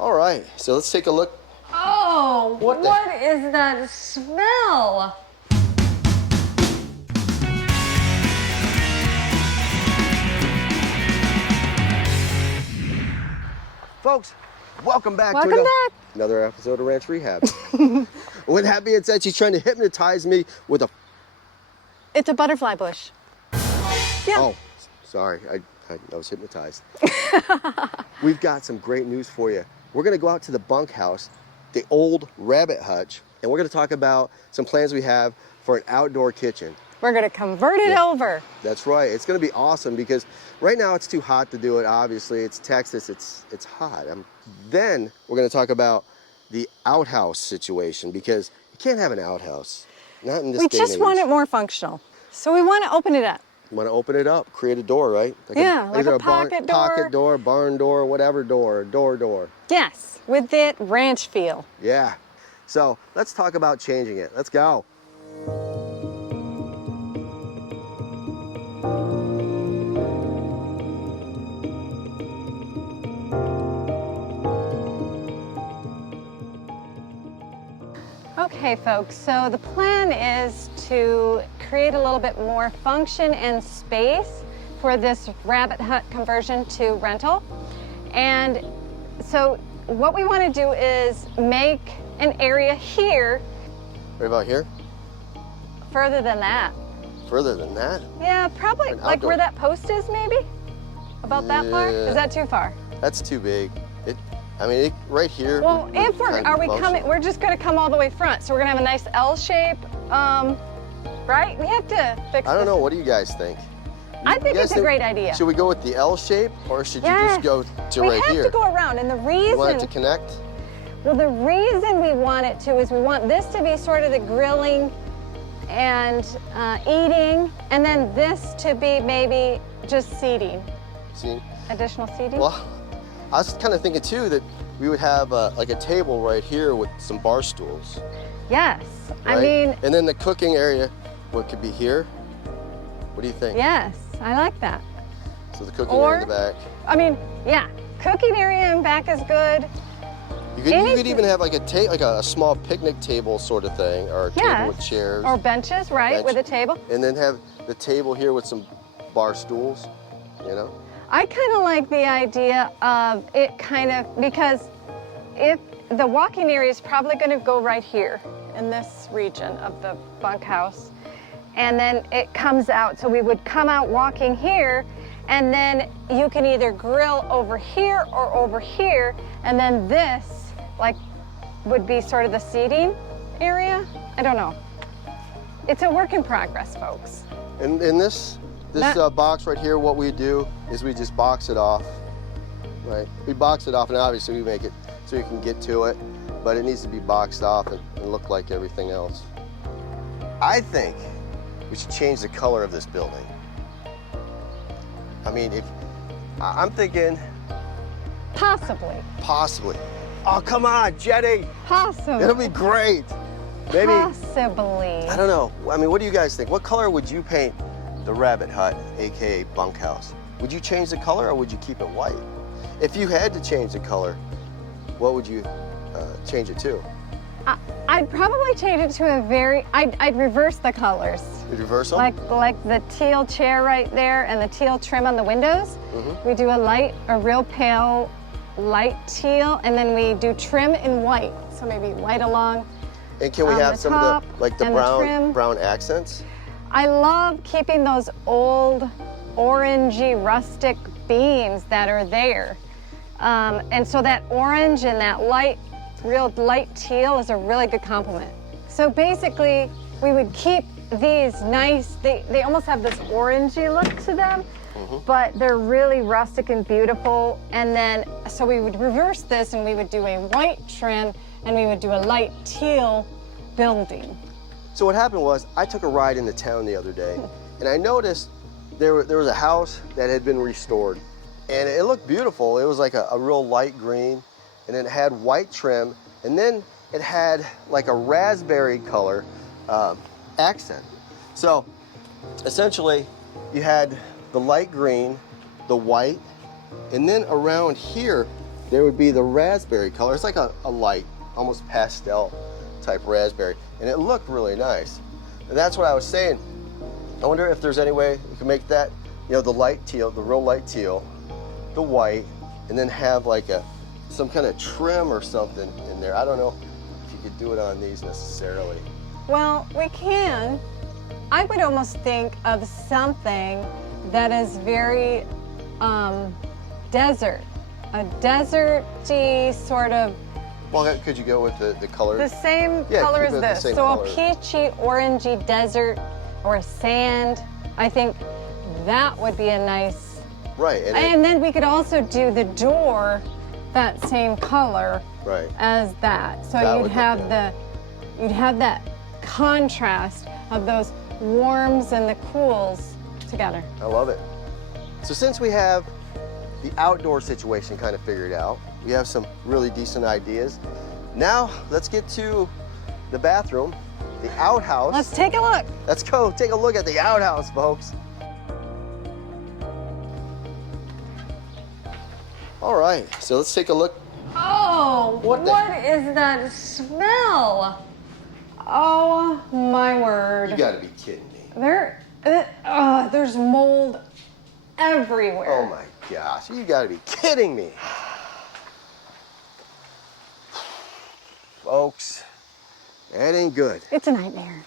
All right, so let's take a look. Oh, what is that smell? Folks, welcome back Welcome to back. another episode of Ranch Rehab. With that being said, she's trying to hypnotize me with a... It's a butterfly bush. Yeah. Oh, sorry, I was hypnotized. We've got some great news for you. We're gonna go out to the bunkhouse, the old rabbit hutch, and we're gonna talk about some plans we have for an outdoor kitchen. We're gonna convert it over. That's right. It's gonna be awesome because right now it's too hot to do it. Obviously, it's Texas. It's hot. Then we're gonna talk about the outhouse situation because you can't have an outhouse. Not in this day and We just age. want it more functional. So we want to open it up. You want to open it up, create a door, right? Like a pocket door. Pocket door, barn door, whatever door, door. Yes, with that ranch feel. Yeah. So let's talk about changing it. Let's go. Okay, folks, so the plan is to create a little bit more function and space for this rabbit hut conversion to rental. And so what we want to do is make an area here. Right about here? Further than that. Further than that? Yeah, probably like where that post is, maybe? About that far? Is that too far? That's too big. Right here. Well, we're just gonna come all the way front, so we're gonna have a nice L shape, right? We have to fix I don't know, what do you guys think? I think it's a great idea. Should we go with the L shape, or should you just go to right here? We have to go around, and the reason... You want it to connect? Well, the reason we want it to is we want this to be sort of the grilling and eating, and then this to be maybe just seating. See? Additional seating? Well, I was kind of thinking too that we would have like a table right here with some bar stools. Yes, right? I mean... And then the cooking area, what could be here? What do you think? Yes, I like that. So the cooking area in the back. I mean, yeah, cooking area in back is good. You could even have like a small picnic table sort of thing, or a table with chairs. Or benches, right, with a table. And then have the table here with some bar stools, you know? I kind of like the idea of it because if the walking area is probably going to go right here in this region of the bunkhouse, and then it comes out, so we would come out walking here, and then you can either grill over here or over here, and then this would be sort of the seating area. I don't know. It's a work in progress, folks. And in this box right here, what we do is we just box it off, right? We box it off, and obviously we make it so you can get to it, but it needs to be boxed off and look like everything else. I think we should change the color of this building. I mean, I'm thinking... Possibly. Oh, come on, Jetty. Possibly. It'll be great. Maybe. Possibly. I don't know. I mean, what do you guys think? What color would you paint the rabbit hut, AKA bunkhouse? Would you change the color, or would you keep it white? If you had to change the color, what would you change it to? I'd probably change it to I'd reverse the colors. You'd reverse them? Like the teal chair right there and the teal trim on the windows. Mm-hmm. We do a real pale light teal, and then we do trim in white. So maybe white along. And can we have some of the brown accents? I love keeping those old orangey rustic beams that are there. And so that orange and that real light teal is a really good complement. So basically, we would keep these nice, they almost have this orangey look to them, but they're really rustic and beautiful. And then, so we would reverse this, and we would do a white trim, and we would do a light teal building. So what happened was, I took a ride into town the other day, and I noticed there was a house that had been restored, and it looked beautiful. It was like a real light green, and it had white trim, and then it had like a raspberry color accent. So essentially, you had the light green, the white, and then around here, there would be the raspberry color. It's like a light, almost pastel type raspberry, and it looked really nice. And that's what I was saying. I wonder if there's any way we can make that, you know, the light teal, the real light teal, the white, and then have like some kind of trim or something in there. I don't know if you could do it on these necessarily. Well, we can. I would almost think of something that is very desert, a deserty sort of. Well, could you go with the color? The same Yeah, color keep as it the this. same So color. a peachy, orangey desert or a sand. I think that would be a nice. Right. And then we could also do the door that same color right. as that. So That you'd would have look you'd have that contrast of those warms and the cools together. I love it. So since we have the outdoor situation kind of figured out, we have some really decent ideas. Now let's get to the bathroom, the outhouse. Let's take a look. Let's go take a look at the outhouse, folks. All right, so let's take a look. Oh, What what is that smell? Oh my word. You gotta be kidding me. There's mold everywhere. Oh my gosh, you gotta be kidding me. Folks, that ain't good. It's a nightmare.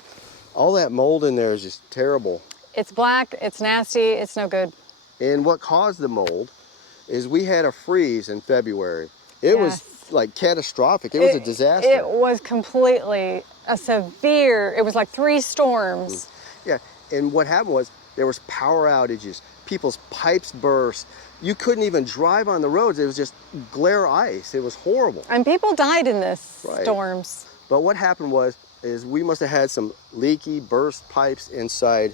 All that mold in there is just terrible. It's black, it's nasty, it's no good. And what caused the mold is we had a freeze in February. It was like catastrophic. It was a disaster. It was completely it was like 3 storms. Yeah, and what happened was there was power outages. People's pipes burst. You couldn't even drive on the roads. It was just glare ice. It was horrible. And people died in this Right. storms. But what happened is we must have had some leaky burst pipes inside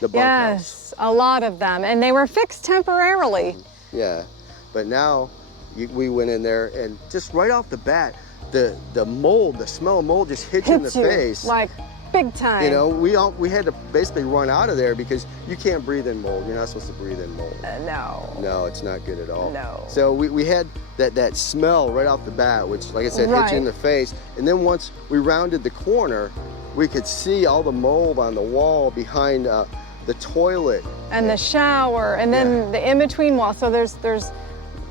the bunkhouse. Yes, a lot of them. And they were fixed temporarily. Yeah, but now we went in there and just right off the bat, the mold, the smell of mold just hits you in the face. Like big time. You know, we had to basically run out of there because you can't breathe in mold. You're not supposed to breathe in mold. No. No, it's not good at all. No. So we had that smell right off the bat, which, like I said, hit you in the face. And then once we rounded the corner, we could see all the mold on the wall behind the toilet. And the shower, and then the in-between wall. So there's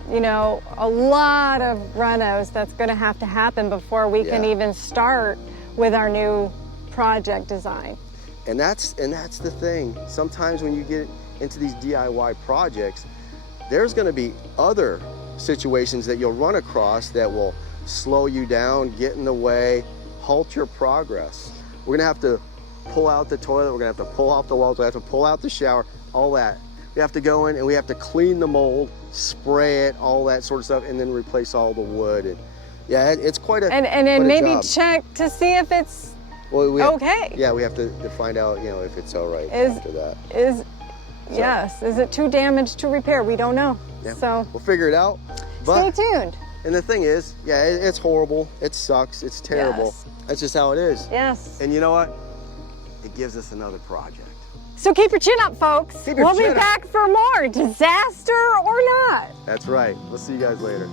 you know, a lot of renos that's going to have to happen before we can even start with our new project design. And that's the thing. Sometimes when you get into these DIY projects, there's going to be other situations that you'll run across that will slow you down, get in the way, halt your progress. We're going to have to pull out the toilet, we're going to have to pull off the walls, we have to pull out the shower, all that. We have to go in and we have to clean the mold, spray it, all that sort of stuff, and then replace all the wood. And yeah, it's quite a and then maybe job. check to see if it's okay. Yeah, we have to find out, you know, if it's all right after that. Is it too damaged to repair? We don't know. Yeah. So we'll figure it out. But, stay tuned. And the thing is, it's horrible. It sucks. It's terrible. Yes. That's just how it is. Yes. And you know what? It gives us another project. So keep your chin up, folks. Keep your We'll chin be up. back for more, disaster or not. That's right. We'll see you guys later.